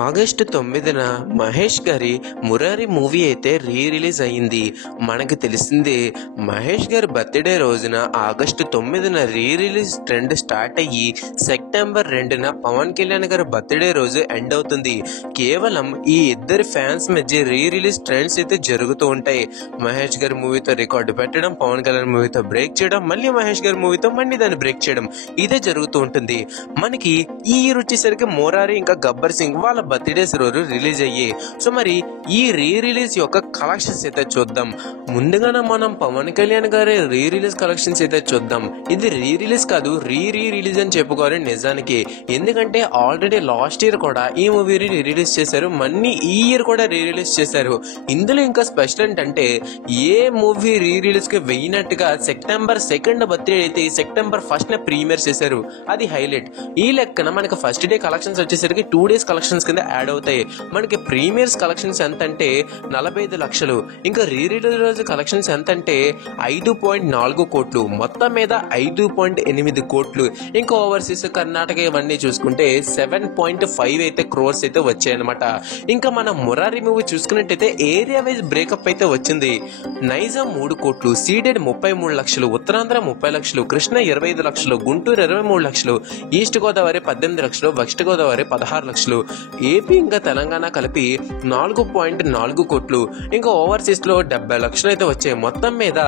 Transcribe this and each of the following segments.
August 9న Mahesh గారి Murari movie అయితే release అయ్యింది. మనకు తెలిసిందే మహేష్ గారి బర్త్డే రోజున ఆగస్టు 9న రిలీజ్ ట్రెండ్ స్టార్ట్ అయ్యి సెప్టెంబర్ 2న పవన్ కళ్యాణ్ గారి బర్త్డే రోజు ఎండ్ అవుతుంది. కేవలం ఈ ఇద్దరి ఫ్యాన్స్ మధ్య రిలీజ్ ట్రెండ్స్ అయితే జరుగుతూ ఉంటాయి. మహేష్ గారి మూవీతో రికార్డు పెట్టడం, పవన్ కళ్యాణ్ మూవీతో బ్రేక్ చేయడం, మళ్ళీ మహేష్ గారి మూవీతో మళ్ళీ దాన్ని బ్రేక్ చేయడం, ఇదే జరుగుతూ ఉంటుంది. మనకి ఈ ఇయర్ వచ్చేసరికి మురారి ఇంకా గబ్బర్ సింగ్ వాళ్ళ బర్త్డేస్ రోజు రిలీజ్ అయ్యాయి. సో మరి ఈ రిలీజ్ యొక్క కలెక్షన్స్ అయితే చూద్దాం. ముందుగానే మనం పవన్ కళ్యాణ్ గారి రిలీజ్ కలెక్షన్స్ అయితే చూద్దాం. ఇది రిలీజ్ కాదు, రిలీజ్ అని చెప్పుకోవాలి నిజానికి. ఎందుకంటే ఆల్రెడీ లాస్ట్ ఇయర్ కూడా ఈ మూవీని రిలీజ్ చేశారు, మళ్ళీ ఈ ఇయర్ కూడా రిలీజ్ చేశారు. ఇందులో ఇంకా స్పెషల్ ఏంటంటే ఏ మూవీ రిలీజ్ కి వెయ్యినట్టుగా సెప్టెంబర్ 2 బర్త్డే అయితే సెప్టెంబర్ 1 ప్రీమియర్ చేశారు. అది హైలైట్. ఈ లెక్కన మనకి ఫస్ట్ డే కలెక్షన్స్ వచ్చేసరికి 2 days కలెక్షన్స్ కింద యాడ్ అవుతాయి. మనకి ప్రీమియర్స్ కలెక్షన్స్ ఎంత అంటే 45 లక్షలు, ఇంకా రిలీజ్ రోజు కలెక్షన్స్ ఎంత అంటే 5.4 కోట్లు, మొత్తం మీద 5.8 కోట్లు. ఇంకా ఓవర్సీస్ కర్ణాటక ఇవన్నీ చూసుకుంటే 7.5 అయితే క్రోర్స్ అయితే వచ్చాయన్నమాట. ఇంకా మన మురారి మూవీ చూసుకున్నట్టయితే ఏరియా వైజ్ బ్రేకప్ అయితే వచ్చింది. నైజాం 3 కోట్లు, సీడెడ్ 33 లక్షలు, ఉత్తరాంధ్ర 30 లక్షలు, కృష్ణ 25 లక్షలు, గుంటూరు 23 లక్షలు, ఈస్ట్ గోదావరి 18 లక్షలు, వెస్ట్ గోదావరి 16 లక్షలు, ఏపీ ఇంకా తెలంగాణ కలిపి 4.4 కోట్లు, ఇంకా ఓవర్సీస్ లో 70 లక్షలు అయితే వచ్చాయి. మొత్తం మీద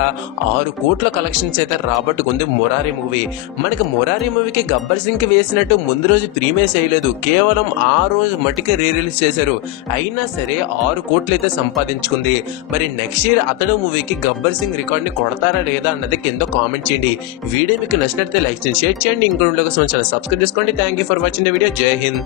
6 కోట్ల కలెక్షన్స్ అయితే రాబట్టుకుంది మురారి మూవీ. మనకి మురారి మూవీకి గబ్బర్ సింగ్ కి వేసినట్టు ముందు రోజు ప్రీమియర్ చేయలేదు, కేవలం ఆ రోజు మటుకే రిలీజ్ చేశారు. అయినా సరే 6 కోట్లు అయితే సంపాదించుకుంది. మరి నెక్స్ట్ ఇయర్ అతడు మూవీకి గబ్బర్ సింగ్ రికార్డ్ ని కొడతారా లేదా అన్నది కింద కామెంట్ చేయండి. వీడియో మీకు నచ్చినట్లయితే లైక్ చేయండి, షేర్ చేయండి, ఇంకొక ఛానల్ సబ్స్క్రైబ్ చేసుకోండి. Thank you for watching the video. జై హింద్.